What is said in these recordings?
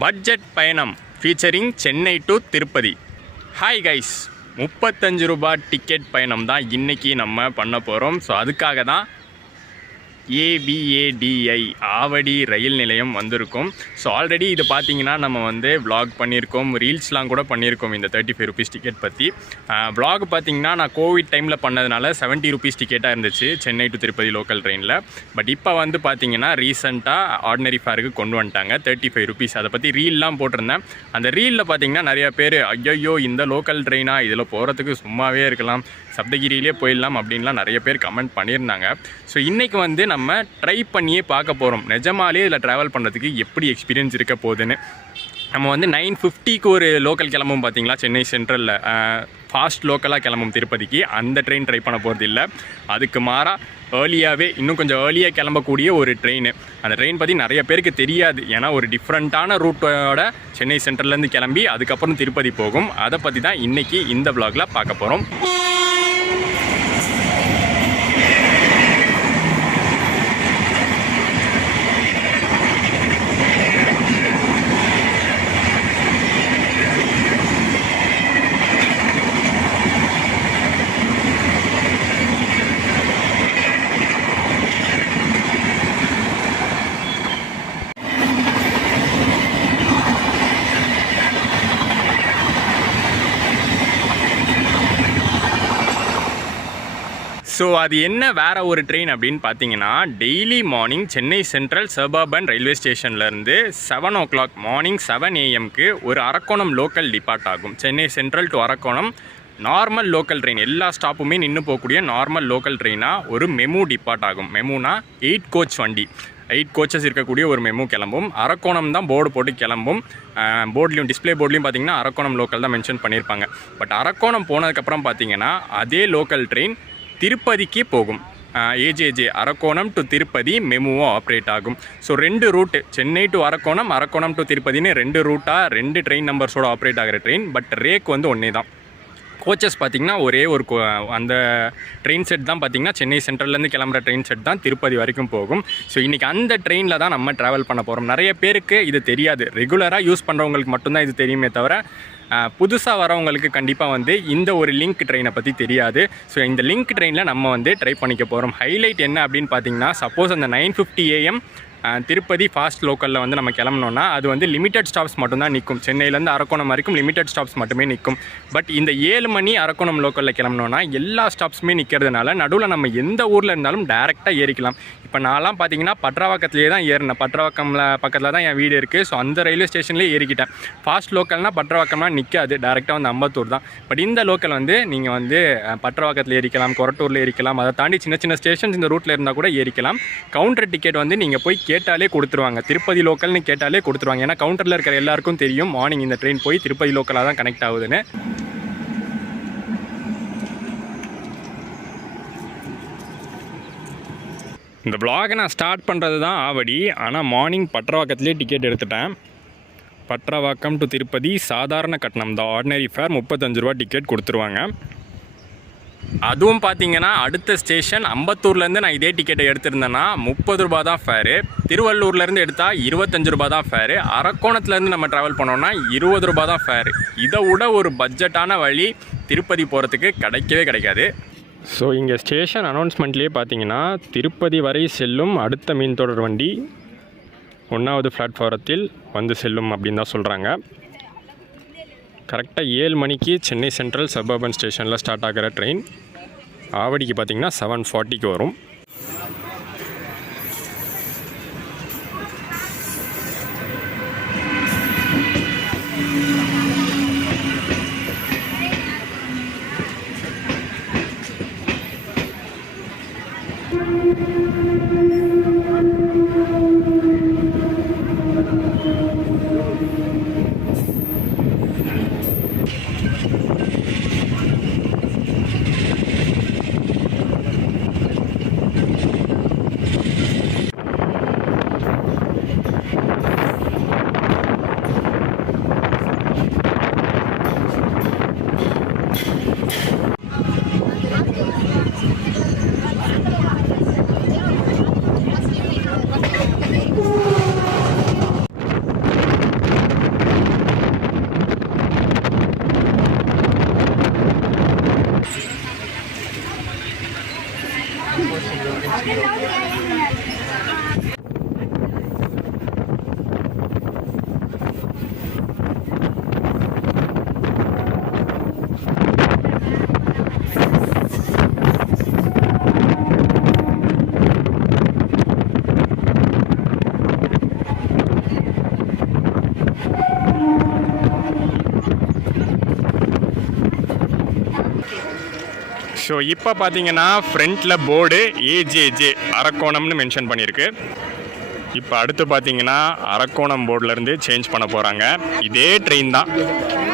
Budget பயணம் featuring Chennai to Tirupati. Hi guys, 35 ரூபாய் ticket பயணம் தான் இன்றைக்கி நம்ம பண்ண போகிறோம். ஸோ அதுக்காக தான் ABADI ஆவடி ரயில் நிலையம் வந்திருக்கும். ஸோ ஆல்ரெடி இது பார்த்தீங்கன்னா நம்ம vlog பண்ணியிருக்கோம், ரீல்ஸ்லாம் கூட பண்ணியிருக்கோம் இந்த 35 ரூபீஸ் டிக்கெட் பற்றி. vlog பார்த்தீங்கன்னா நான் கோவிட் டைமில் பண்ணதுனால 70 ரூபீஸ் டிக்கெட்டாக இருந்துச்சு சென்னை டு திருப்பதி லோக்கல் ட்ரெயினில். பட் இப்போ பார்த்தீங்கன்னா ரீசெண்டாக ஆர்டினரி ஃபேருக்கு கொண்டு வந்துட்டாங்க 35 ரூபீஸ். அதை பற்றி ரீல்லாம் போட்டிருந்தேன். அந்த ரீலில் பார்த்தீங்கன்னா நிறைய பேர் ஐயோ இந்த லோக்கல் ட்ரெயினாக, இதில் போகிறதுக்கு சும்மாவே இருக்கலாம், சப்தகிரியிலே போயிடலாம் அப்படின்லாம் நிறைய பேர் கமெண்ட் பண்ணியிருந்தாங்க. ஸோ இன்றைக்கி நம்ம ட்ரை பண்ணியே பார்க்க போகிறோம் நிஜமாலே இதில் ட்ராவல் பண்ணுறதுக்கு எப்படி எக்ஸ்பீரியன்ஸ் இருக்க போகுதுன்னு. நம்ம 9:50க்கு ஒரு லோக்கல் கிளம்பும் பார்த்தீங்களா, சென்னை சென்ட்ரலில் ஃபாஸ்ட் லோக்கலாக கிளம்பும் திருப்பதிக்கு. அந்த ட்ரெயின் ட்ரை பண்ண போகிறது இல்லை, அதுக்கு மாறாக ஏர்லியாகவே இன்னும் கொஞ்சம் ஏர்லியாக கிளம்பக்கூடிய ஒரு ட்ரெயின். அந்த ட்ரெயின் பற்றி நிறைய பேருக்கு தெரியாது, ஏன்னா ஒரு டிஃப்ரெண்ட்டான ரூட்டோட சென்னை சென்ட்ரல்லேருந்து கிளம்பி அதுக்கப்புறம் திருப்பதி போகும். அதை பற்றி தான் இன்றைக்கி இந்த vlogல பார்க்க போகிறோம். ஸோ அது என்ன வேறு ஒரு ட்ரெயின் அப்படின்னு பார்த்தீங்கன்னா, daily morning Chennai Central suburban railway ஸ்டேஷன்லேருந்து 7 o'clock மார்னிங் 7 AM ஒரு அரக்கோணம் லோக்கல் டிபார்ட் ஆகும். Chennai central to Arakkonam normal local train, எல்லா ஸ்டாப்புமே நின்று போகக்கூடிய நார்மல் லோக்கல் ட்ரெயினாக ஒரு மெமு டிபார்ட் ஆகும். மெமுனா 8 கோச் வண்டி, 8 கோச்சஸ் இருக்கக்கூடிய ஒரு மெமு கிளம்பும். அரக்கோணம் தான் போர்டு போட்டு கிளம்பும். போர்ட்லேயும் டிஸ்பிளே போர்ட்லேயும் பார்த்தீங்கன்னா அரக்கோணம் லோக்கல் தான் மென்ஷன் பண்ணியிருப்பாங்க. பட் அரக்கோணம் போனதுக்கப்புறம் பார்த்தீங்கன்னா அதே லோக்கல் ட்ரெயின் திருப்பதிக்கு போகும். AJJ அரக்கோணம் டு திருப்பதி மெமுவோ ஆப்ரேட் ஆகும். So 2 route, Chennai to Arakkonam, Arakkonam to திருப்பதின்னு 2 ரூட்டாக 2 ட்ரெயின் நம்பர்ஸோடு ஆப்ரேட் ஆகிற ட்ரெயின். பட் ரேக் ஒன்றே தான். கோச்சஸ் பார்த்திங்கன்னா ஒரே ஒரு அந்த ட்ரெயின் செட் தான் பார்த்திங்கன்னா சென்னை சென்ட்ரல்லேருந்து கிளம்புற ட்ரெயின் செட் தான் திருப்பதி வரைக்கும் போகும். ஸோ இன்றைக்கி அந்த ட்ரெயினில் தான் நம்ம ட்ராவல் பண்ண போகிறோம். நிறைய பேருக்கு இது தெரியாது, ரெகுலராக யூஸ் பண்ணுறவங்களுக்கு மட்டும்தான் இது தெரியுமே தவிர புதுசாக வரவங்களுக்கு கண்டிப்பாக இந்த ஒரு லிங்க் ட்ரெயினை பற்றி தெரியாது. ஸோ இந்த லிங்க் ட்ரெயினில் நம்ம ட்ரை பண்ணிக்க போகிறோம். ஹைலைட் என்ன அப்படின்னு பார்த்தீங்கன்னா, சப்போஸ் அந்த 9:50 AM திருப்பதி ஃபாஸ்ட் லோக்கலில் நம்ம கிளம்புனோன்னா அது லிமிட்டட் ஸ்டாப்ஸ் மட்டும்தான் நிற்கும். சென்னையிலேருந்து அரக்கோணம் வரைக்கும் லிமிட்டட் ஸ்டாப்ஸ் மட்டுமே நிற்கும். பட் இந்த 7 மணி அரக்கோணம் லோக்கலில் கிளம்புனோன்னா எல்லா ஸ்டாப்ஸுமே நிற்கிறதுனால நடுவில் நம்ம எந்த ஊரில் இருந்தாலும் டேரெக்டாக ஏறிக்கலாம். இப்போ நான்லாம் பார்த்தீங்கன்னா பட்ரவாக்கத்துலேயே தான் ஏறினேன். பட்ரவாக்கமில் பக்கத்தில் தான் என் வீடு இருக்குது. ஸோ அந்த ரயில்வே ஸ்டேஷன்லேயே ஏறிக்கிட்டேன். ஃபாஸ்ட் லோக்கல்னால் பட்ரவாக்கம்லாம் நிற்காது, டேரெக்டாக அம்பத்தூர் தான். பட் இந்த லோக்கல் நீங்கள் பட்ரவாக்கத்தில் ஏறிக்கலாம், கொரட்டூரில் ஏறிக்கலாம். அதை தாண்டி சின்ன சின்ன ஸ்டேஷன்ஸ் இந்த ரூட்டில் இருந்தால் கூட ஏறிக்கலாம். கவுண்டர் டிக்கெட் நீங்கள் போய் கேட்டாலே கொடுத்துருவாங்க. திருப்பதி லோக்கல்னு கேட்டாலே கொடுத்துருவாங்க. ஏன்னா கவுண்டரில் இருக்கிற எல்லாருக்கும் தெரியும் மார்னிங் இந்த ட்ரெயின் போய் திருப்பதி லோக்கலாக தான் கனெக்ட் ஆகுதுன்னு. இந்த vlog நான் ஸ்டார்ட் பண்ணுறது தான் ஆவடி. ஆனால் மார்னிங் பட்ரவாக்கத்துலேயே டிக்கெட் எடுத்துட்டேன். பட்ரவாக்கம் டு திருப்பதி சாதாரண கட்டணம் தான், ஆர்டினரி ஃபேர் 35 ரூபா டிக்கெட் கொடுத்துருவாங்க. அதுவும் பார்த்தீங்கன்னா அடுத்த ஸ்டேஷன் அம்பத்தூர்லேருந்து நான் இதே டிக்கெட்டை எடுத்திருந்தேன்னா 30 ரூபா தான் ஃபேரு. திருவள்ளூர்லேருந்து எடுத்தால் 25 ரூபா தான் ஃபேரு. அரக்கோணத்துலேருந்து நம்ம ட்ராவல் பண்ணோன்னா 20 ரூபா தான் ஃபேரு. இதை விட ஒரு பட்ஜெட்டான வழி திருப்பதி போகிறதுக்கு கிடைக்கவே கிடைக்காது. ஸோ இங்கே ஸ்டேஷன் அனௌன்ஸ்மெண்ட்லேயே பார்த்தீங்கன்னா திருப்பதி வரை செல்லும் அடுத்த மீன் தொடர் வண்டி 1வது பிளாட்ஃபாரத்தில் செல்லும் அப்படின்னு தான் சொல்கிறாங்க. கரெக்டாக 7 மணிக்கு சென்னை சென்ட்ரல் சபர்பன் ஸ்டேஷனில் ஸ்டார்ட் ஆகிற ட்ரெயின் ஆவடிக்கு பார்த்திங்கன்னா 7:40க்கு வரும். ஸோ இப்போ பார்த்தீங்கன்னா ஃப்ரண்ட்டில் போர்டு ஏஜேஜே அரக்கோணம்னு மென்ஷன் பண்ணியிருக்கு. இப்போ அடுத்து பார்த்தீங்கன்னா அரக்கோணம் போர்டிலேருந்து சேஞ்ச் பண்ண போகிறாங்க. இதே ட்ரெயின் தான்,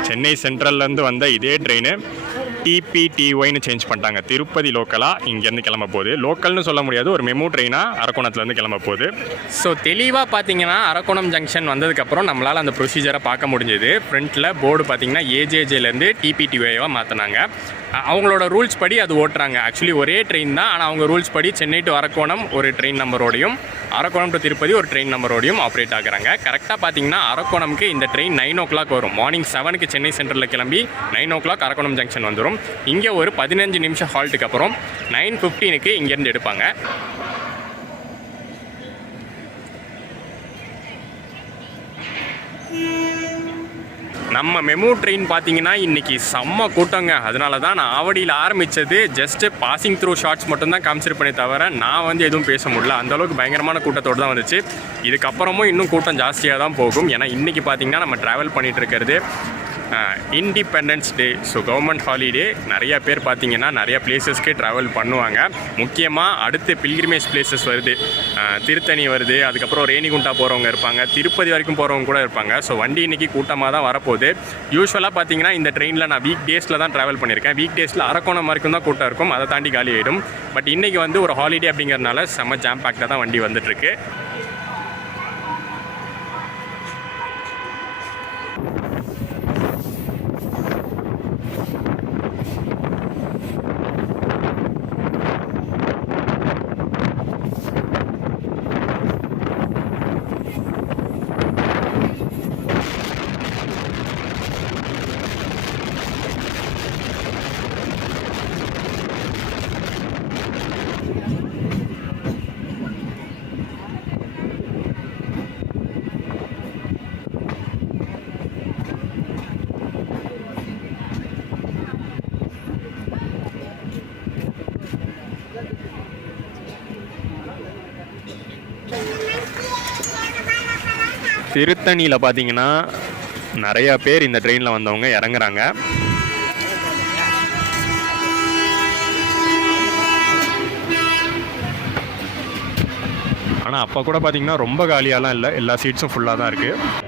சென்னை சென்ட்ரல்லேருந்து வந்த இதே ட்ரெயின் டிபிடிஒய்னு சேஞ்ச் பண்ணிட்டாங்க. திருப்பதி லோக்கலாக இங்கேருந்து கிளம்ப போகுது. லோக்கல்னு சொல்ல முடியாது, ஒரு மெமு ட்ரெயினாக அரக்கோணத்துலேருந்து கிளம்ப போகுது. ஸோ தெளிவாக பார்த்தீங்கன்னா அரக்கோணம் ஜங்ஷன் வந்ததுக்கப்புறம் நம்மளால் அந்த ப்ரொசீஜரை பார்க்க முடிஞ்சது. ஃப்ரண்ட்டில் போர்டு பார்த்தீங்கன்னா ஏஜேஜேலேருந்து டிபிடிஒய்வாக மாற்றினாங்க. அவங்களோட ரூல்ஸ் படி அது ஓட்டுறாங்க. ஆக்சுவலி ஒரே ட்ரெயின் தான், ஆனால் அவங்க ரூல்ஸ் படி சென்னை டு அரக்கோணம் ஒரு ட்ரெயின் நம்பரோடையும் அரக்கோணம் டு திருப்பதி ஒரு ட்ரெயின் நம்பரோடையும் ஆப்ரேட் ஆகுறாங்க. கரெக்டாக பார்த்தீங்கன்னா அரக்கோணம்க்கு இந்த ட்ரெயின் 9 o'clock வரும். மார்னிங் 7க்கு சென்னை சென்ட்ரலில் கிளம்பி 9 o'clock அரக்கோணம் ஜங்ஷன் வந்துடும். இங்கே ஒரு 15 நிமிஷம் ஹால்ட்டுக்கு அப்புறம் 9:15க்கு இங்கேருந்து எடுப்பாங்க. நம்ம மெமு ட்ரெயின் பார்த்தீங்கன்னா இன்றைக்கி செம்ம கூட்டங்க. அதனால தான் நான் ஆவடியில் ஆரம்பித்தது. ஜஸ்ட்டு பாசிங் த்ரூ ஷார்ட்ஸ் மட்டும்தான் காமிச்சிருப்பேனே தவிர நான் எதுவும் பேச முடியல. அந்தளவுக்கு பயங்கரமான கூட்டத்தோடு தான் வந்துச்சு. இதுக்கப்புறமும் இன்னும் கூட்டம் ஜாஸ்தியாக தான் போகும். ஏன்னா இன்றைக்கி பார்த்திங்கன்னா நம்ம ட்ராவல் பண்ணிகிட்டு இருக்கிறது independence day. So government holiday. நிறையா பேர் பார்த்திங்கன்னா நிறையா பிளேசஸ்க்கு ட்ராவல் பண்ணுவாங்க. முக்கியமாக அடுத்து பில்கிரிமேஜ் பிளேசஸ் வருது. திருத்தணி வருது, அதுக்கப்புறம் ரேணிகுண்டா போகிறவங்க இருப்பாங்க, திருப்பதி வரைக்கும் போகிறவங்க கூட இருப்பாங்க. ஸோ வண்டி இன்றைக்கி கூட்டமாக தான் வரப்போகுது. யூஸ்வலாக பார்த்திங்கன்னா இந்த ட்ரெயினில் நான் வீக் டேஸில் தான் ட்ராவல் பண்ணியிருக்கேன். வீக் டேஸில் அரக்கோணம் வரைக்கும் தான் கூட்டம் இருக்கும், அதை தாண்டி காலி ஆகிடும். பட் இன்றைக்கி ஒரு ஹாலிடே அப்படிங்கிறதுனால செம்ம ஜாம் பேக்டாக தான் வண்டி வந்துட்டுருக்கு. திருத்தணியில் பார்த்தீங்கன்னா நிறையா பேர் இந்த ட்ரெயினில் வந்தவங்க இறங்குறாங்க. ஆனால் அப்போ கூட பார்த்தீங்கன்னா ரொம்ப காலியாலாம் இல்லை, எல்லா சீட்ஸும் ஃபுல்லாக தான் இருக்குது.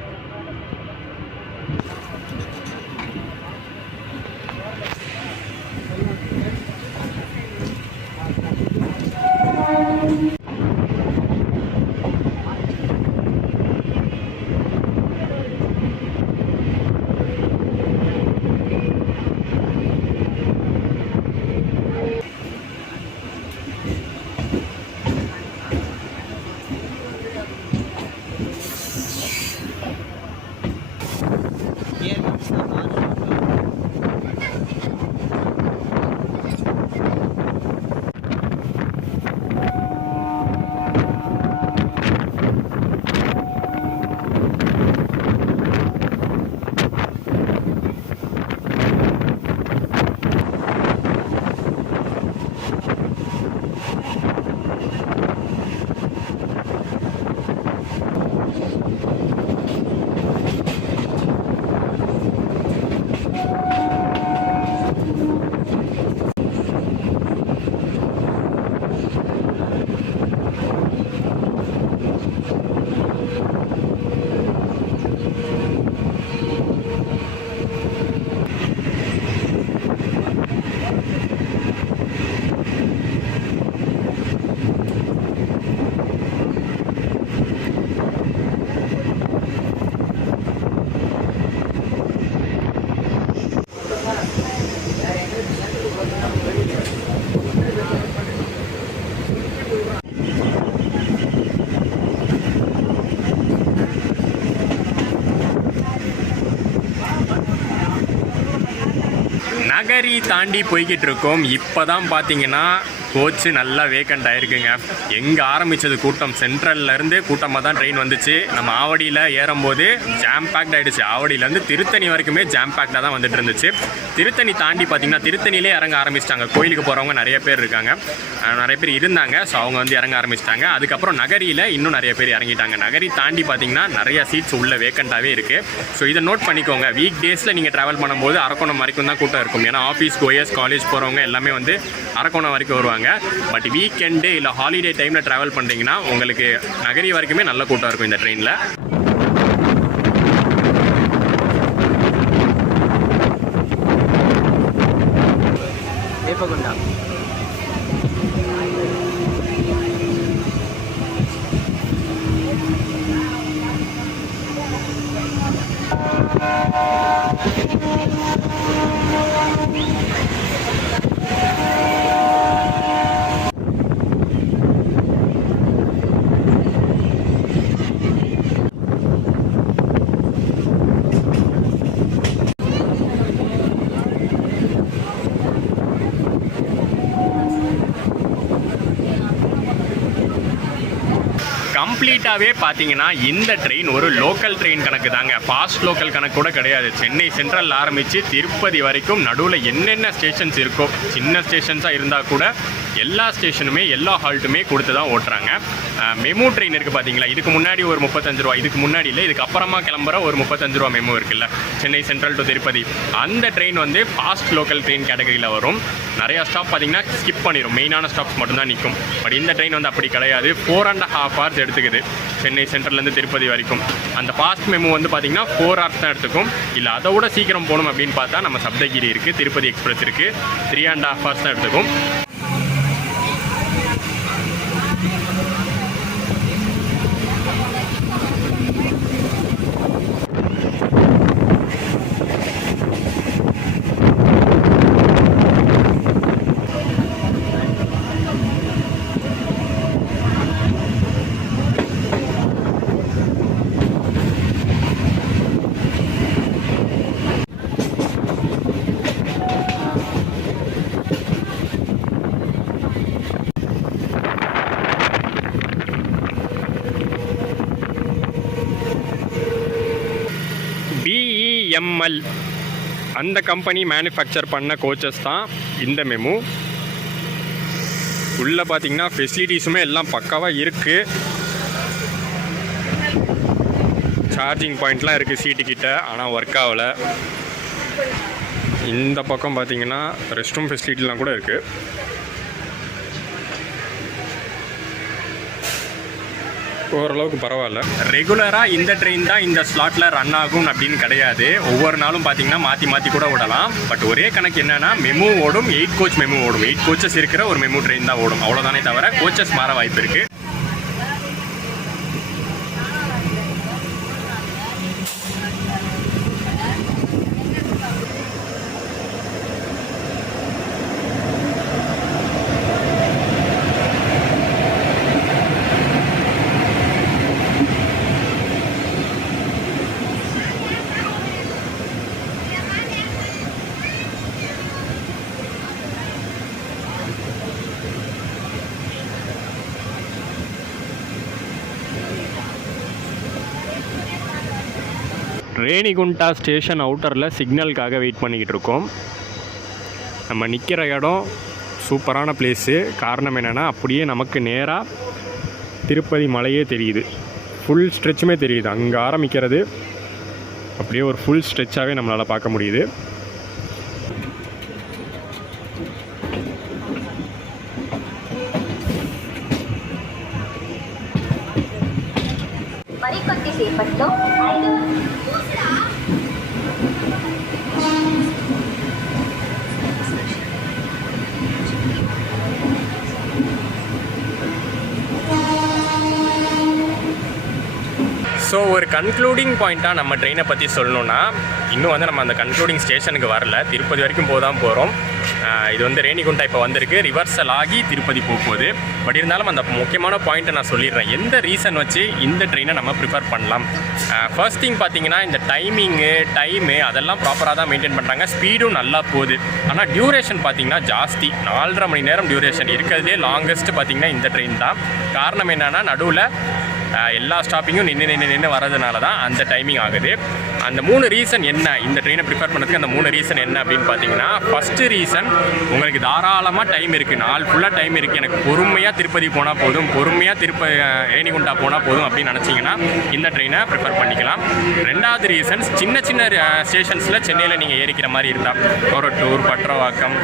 நகரி தாண்டி போய்கிட்டு இருக்கோம். இப்போ தான் பார்த்தீங்கன்னா கோச்சு நல்லா வேக்கண்ட் ஆயிருக்குங்க. எங்கே ஆரம்பித்தது கூட்டம், சென்ட்ரல்லேருந்து கூட்டமாக தான் ட்ரெயின் வந்துச்சு. நம்ம ஆவடியில் ஏறும்போது ஜாம் பேக்ட் ஆகிடுச்சு. ஆவடியிலேருந்து திருத்தணி வரைக்குமே ஜாம் பேக்டாக தான் வந்துட்டு இருந்துச்சு. திருத்தணி தாண்டி பார்த்திங்கன்னா திருத்தணியிலே இறங்க ஆரம்பிச்சிட்டாங்க. கோயிலுக்கு போகிறவங்க நிறைய பேர் இருக்காங்க, நிறைய பேர் இருந்தாங்க. ஸோ அவங்க வந்து இறங்க ஆரம்பிச்சிட்டாங்க. அதுக்கப்புறம் நகரியில் இன்னும் நிறைய பேர் இறங்கிட்டாங்க. நகரி தாண்டி பார்த்திங்கன்னா நிறைய சீட்ஸ் உள்ள வேக்கண்ட்டாகவே இருக்குது. ஸோ இதை நோட் பண்ணிக்கோங்க. வீக் டேஸில் நீங்கள் ட்ராவல் பண்ணும்போது அரக்கோணம் வரைக்கும் தான் கூட்டம் இருக்கும். ஏன்னா ஆஃபீஸ் கோயர்ஸ் காலேஜ் போகிறவங்க எல்லாமே வந்து அரக்கோணம் வரைக்கும் வருவாங்க. பட் வீக்கெண்டு இல்லை ஹாலிடே டைமில் ட்ராவல் பண்ணுறீங்கன்னா உங்களுக்கு நகரி வரைக்குமே நல்ல கூட்டம் இருக்கும் இந்த ட்ரெயினில். கம்ப்ளீட்டாகவே பார்த்தீங்கன்னா இந்த ட்ரெயின் ஒரு லோக்கல் ட்ரெயின் கணக்கு தாங்க. ஃபாஸ்ட் லோக்கல் கணக்கு கூட கிடையாது. சென்னை சென்ட்ரல் ஆரம்பித்து திருப்பதி வரைக்கும் நடுவில் என்னென்ன ஸ்டேஷன்ஸ் இருக்கோ, சின்ன ஸ்டேஷன்ஸாக இருந்தால் கூட எல்லா ஸ்டேஷனுமே எல்லா ஹால்ட்டுமே கொடுத்து தான் ஓட்டுறாங்க. மெமு ட்ரெயின் இருக்குது பார்த்தீங்களா, இதுக்கு முன்னாடி ஒரு 35 ரூபா, இதுக்கு முன்னாடி இல்லை இதுக்கு அப்புறமா கிளம்புற ஒரு 35 ரூபா மெமு இருக்குல்ல, சென்னை சென்ட்ரல் டு திருப்பதி, அந்த ட்ரெயின் வந்து ஃபாஸ்ட் லோக்கல் ட்ரெயின் கேட்டகரியில் வரும். நிறையா ஸ்டாப் பார்த்தீங்கன்னா ஸ்கிப் பண்ணிடும், மெயினான ஸ்டாப்ஸ் மட்டும்தான் நிற்கும். பட் இந்த ட்ரெயின் வந்து அப்படி கிடையாது. 4.5 hours எடுத்துக்குது சென்னை சென்ட்ரல்லேருந்து திருப்பதி வரைக்கும். அந்த ஃபாஸ்ட் மெமு வந்து பார்த்தீங்கன்னா 4 hours தான் எடுத்துக்கும். இல்லை அதை விட சீக்கிரம் போகணும் அப்படின்னு பார்த்தா நம்ம சப்தகிரி இருக்குது, திருப்பதி எக்ஸ்பிரஸ் இருக்குது, 3.5 hours தான் எடுத்துக்கும். BEML அந்த கம்பெனி மேனுஃபேக்சர் பண்ண கோச்சஸ் தான் இந்த மெமு. உள்ளே பார்த்தீங்கன்னா ஃபெசிலிட்டிஸுமே எல்லாம் பக்காவாக இருக்குது. சார்ஜிங் பாயிண்ட்லாம் இருக்குது சீட்டுக்கிட்ட, ஆனால் ஒர்க் ஆகலை. இந்த பக்கம் பார்த்தீங்கன்னா ரெஸ்ட் ரூம் ஃபெசிலிட்டிலாம் கூட இருக்குது. ஓரளவுக்கு பரவாயில்ல. ரெகுலராக இந்த ட்ரெயின் தான் இந்த ஸ்லாட்டில் ரன் ஆகும் அப்படின்னு கிடையாது. ஒவ்வொரு நாளும் பார்த்தீங்கன்னா மாற்றி மாற்றி கூட ஓடலாம். பட் ஒரே கணக்கு என்னென்னா மெமு ஓடும், 8 கோச் மெமு ஓடும். 8 கோச்சஸ் இருக்கிற ஒரு மெமு ட்ரெயின் தான் ஓடும், அவ்வளோதானே தவிர கோச்சஸ் மாற வாய்ப்பு இருக்குது. ரேணிகுண்டா ஸ்டேஷன் அவுட்டரில் சிக்னலுக்காக வெயிட் பண்ணிக்கிட்டு இருக்கோம். நம்ம நிற்கிற இடம் சூப்பரான பிளேஸு. காரணம் என்னென்னா அப்படியே நமக்கு நேராக திருப்பதி மலையே தெரியுது, ஃபுல் ஸ்ட்ரெச்சுமே தெரியுது. அங்கே ஆரம்பிக்கிறது அப்படியே ஒரு ஃபுல் ஸ்ட்ரெச்சாகவே நம்மளால் பார்க்க முடியுது. సేపట్లో ஸோ ஒரு கன்க்ளூடிங் பாயிண்ட்டாக நம்ம ட்ரெயினை பற்றி சொல்லணுன்னா, இன்னும் வந்து நம்ம அந்த கன்க்ளூடிங் ஸ்டேஷனுக்கு வரல. திருப்பதி வரைக்கும் போதான் போகிறோம். இது வந்து ரேணிகுண்டா இப்போ வந்திருக்கு, ரிவர்சல் ஆகி திருப்பதி போகுது. பட் இருந்தாலும் அந்த முக்கியமான பாயிண்ட்டை நான் சொல்லிடுறேன், எந்த ரீசன் வச்சு இந்த ட்ரெயினை நம்ம ப்ரிஃபர் பண்ணலாம். ஃபர்ஸ்ட் திங் பார்த்தீங்கன்னா இந்த டைமு அதெல்லாம் ப்ராப்பராக தான் மெயின்டைன் பண்ணுறாங்க, ஸ்பீடும் நல்லா போகுது. ஆனால் டியூரேஷன் பார்த்தீங்கன்னா ஜாஸ்தி, 4.5 மணி நேரம் டியூரேஷன் இருக்கிறதே லாங்கஸ்ட்டு பார்த்தீங்கன்னா இந்த ட்ரெயின் தான். காரணம் என்னென்னா நடுவில் எல்லா ஸ்டாப்பிங்கும் நின்று வரதுனால தான் அந்த டைமிங் ஆகுது. அந்த 3 ரீசன் என்ன இந்த ட்ரெயினை ப்ரிஃபர் பண்ணுறதுக்கு, அந்த 3 ரீசன் என்ன அப்படின்னு பார்த்தீங்கன்னா, ஃபஸ்ட்டு ரீசன் உங்களுக்கு தாராளமாக டைம் இருக்குது, நாள் ஃபுல்லாக டைம் இருக்குது, எனக்கு பொறுமையாக திருப்பதி போனால் போதும், பொறுமையாக ரேணிகுண்டா போனால் போதும் அப்படின்னு நினச்சிங்கன்னா இந்த ட்ரெயினை ப்ரிஃபர் பண்ணிக்கலாம். ரெண்டாவது ரீசன்ஸ், சின்ன ஸ்டேஷன்ஸில் சென்னையில் நீங்கள் ஏறிக்கிற மாதிரி இருந்தால், கொரட்டூர், பட்ரவாக்கம்,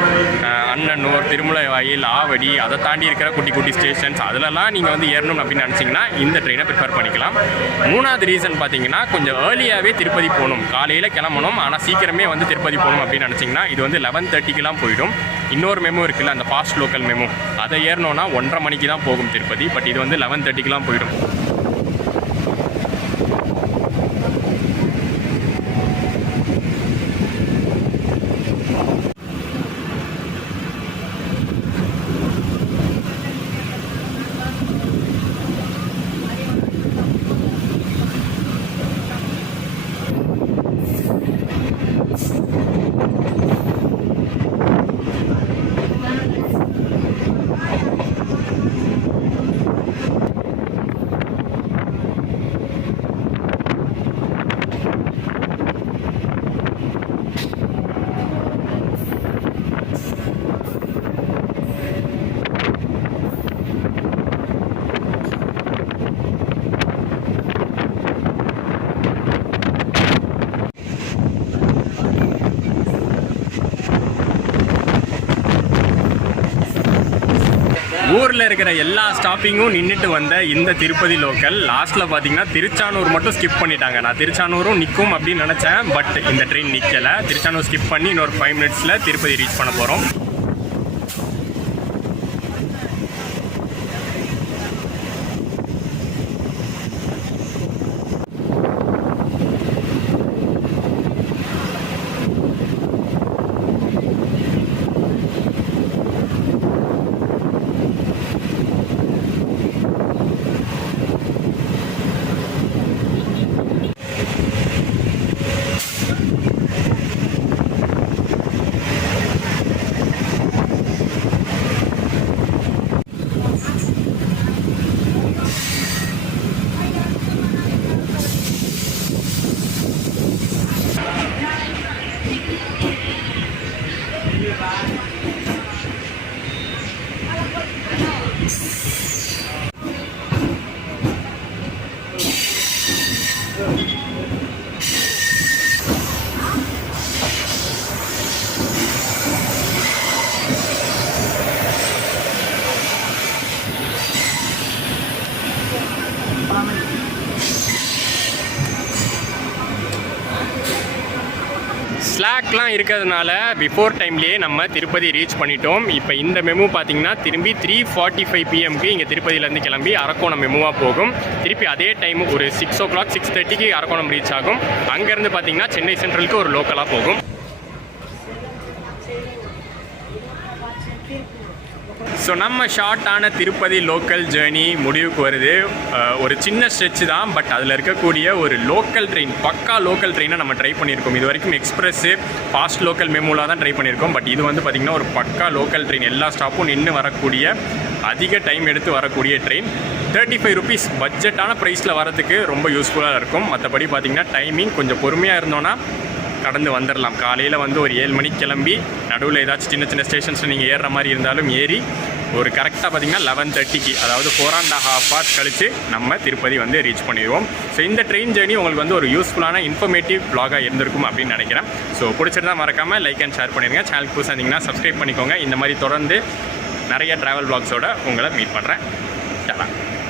அண்ணனூர், திருமலைவாயில், ஆவடி, அதை தாண்டி இருக்கிற குட்டி ஸ்டேஷன்ஸ் அதிலலாம் நீங்கள் வந்து ஏறணும் அப்படின்னு நினச்சிங்கன்னா இந்த ட்ரெயினை ப்ரிஃபர் பண்ணிக்கலாம். மூணாவது ரீசன் பார்த்தீங்கன்னா, கொஞ்சம் ஏர்லியாகவே திருப்பதி போகணும், காலையில் கிளம்பணும், ஆனால் சீக்கிரமே வந்து திருப்பதி போகணும் அப்படின்னு நினச்சிங்கன்னா இது வந்து 11:30க்கெலாம் போயிடும். இன்னொரு மெமோ இருக்குல்ல, அந்த ஃபாஸ்ட் லோக்கல் மெமோ, அதை ஏறணும்னா 1:30 மணிக்கு தான் போகும் திருப்பதி. பட் இது வந்து 11:30க்கெலாம் போயிடும். ஊரில் இருக்கிற எல்லா ஸ்டாப்பிங்கும் நின்றுட்டு வந்த இந்த திருப்பதி லோக்கல் லாஸ்ட்டில் பார்த்தீங்கன்னா திருச்சானூர் மட்டும் ஸ்கிப் பண்ணிட்டாங்க. நான் திருச்சானூரும் நிற்கும் அப்படின்னு நினச்சேன், பட் இந்த ட்ரெயின் நிற்கலை. திருச்சானூர் ஸ்கிப் பண்ணி இன்னொரு 5 மினிட்ஸில் திருப்பதி ரீச் பண்ண போகிறோம். ஸ்லாக்லாம் இருக்கிறதுனால பிஃபோர் டைம்லேயே நம்ம திருப்பதி ரீச் பண்ணிட்டோம். இப்போ இந்த மெமு பார்த்தீங்கன்னா திரும்பி 3:45 PM இங்கே திருப்பதியிலேருந்து கிளம்பி அரக்கோணம் மெமுவாக போகும். திருப்பி அதே டைம் ஒரு 6 o'clock 6:30க்கு அரக்கோணம் ரீச் ஆகும். அங்கேருந்து பார்த்தீங்கன்னா சென்னை சென்ட்ரலுக்கு ஒரு லோக்கலாக போகும். ஸோ நம்ம ஷார்ட்டான திருப்பதி லோக்கல் ஜேர்னி முடிவுக்கு வருது. ஒரு சின்ன ஸ்ட்ரெச் தான், பட் அதில் இருக்கக்கூடிய ஒரு லோக்கல் ட்ரெயின், பக்கா லோக்கல் ட்ரெயினை நம்ம ட்ரை பண்ணியிருக்கோம். இது வரைக்கும் எக்ஸ்பிரஸ்ஸு, ஃபாஸ்ட் லோக்கல் மெமூலாக தான் ட்ரை பண்ணியிருக்கோம். பட் இது வந்து பார்த்திங்கன்னா ஒரு பக்கா லோக்கல் ட்ரெயின், எல்லா ஸ்டாப்பும் நின்று வரக்கூடிய, அதிக டைம் எடுத்து வரக்கூடிய ட்ரெயின். 35 rupees பட்ஜெட்டான ப்ரைஸில் வரதுக்கு ரொம்ப யூஸ்ஃபுல்லாக இருக்கும். மற்றபடி பார்த்திங்கன்னா டைமிங் கொஞ்சம் பொறுமையாக இருந்தோன்னா கடந்து வந்துடலாம். காலையில் வந்து ஒரு 7 மணிக்கு கிளம்பி நடுவில் ஏதாச்சும் சின்ன ஸ்டேஷன்ஸில் நீங்கள் ஏறுற மாதிரி இருந்தாலும் ஏறி ஒரு கரெக்டாக பார்த்திங்கன்னா 11:30க்கு, அதாவது 4.5 hours கழித்து நம்ம திருப்பதி வந்து ரீச் பண்ணிடுவோம். ஸோ இந்த ட்ரெயின் ஜேர்னி உங்களுக்கு வந்து ஒரு யூஸ்ஃபுல்லான இன்ஃபர்மேட்டிவ் வ்ளாகாக இருந்திருக்கும் அப்படின்னு நினைக்கிறேன். ஸோ பிடிச்சிருந்தா மறக்காமல் லைக் அண்ட் ஷேர் பண்ணிடுங்க. சேனலுக்கு புதுசாக இருந்தீங்கன்னா சப்ஸ்கிரைப் பண்ணிக்கோங்க. இந்த மாதிரி தொடர்ந்து நிறைய ட்ராவல் வ்ளாக்ஸோடு உங்களை மீட் பண்ணுறேன். சலாம்.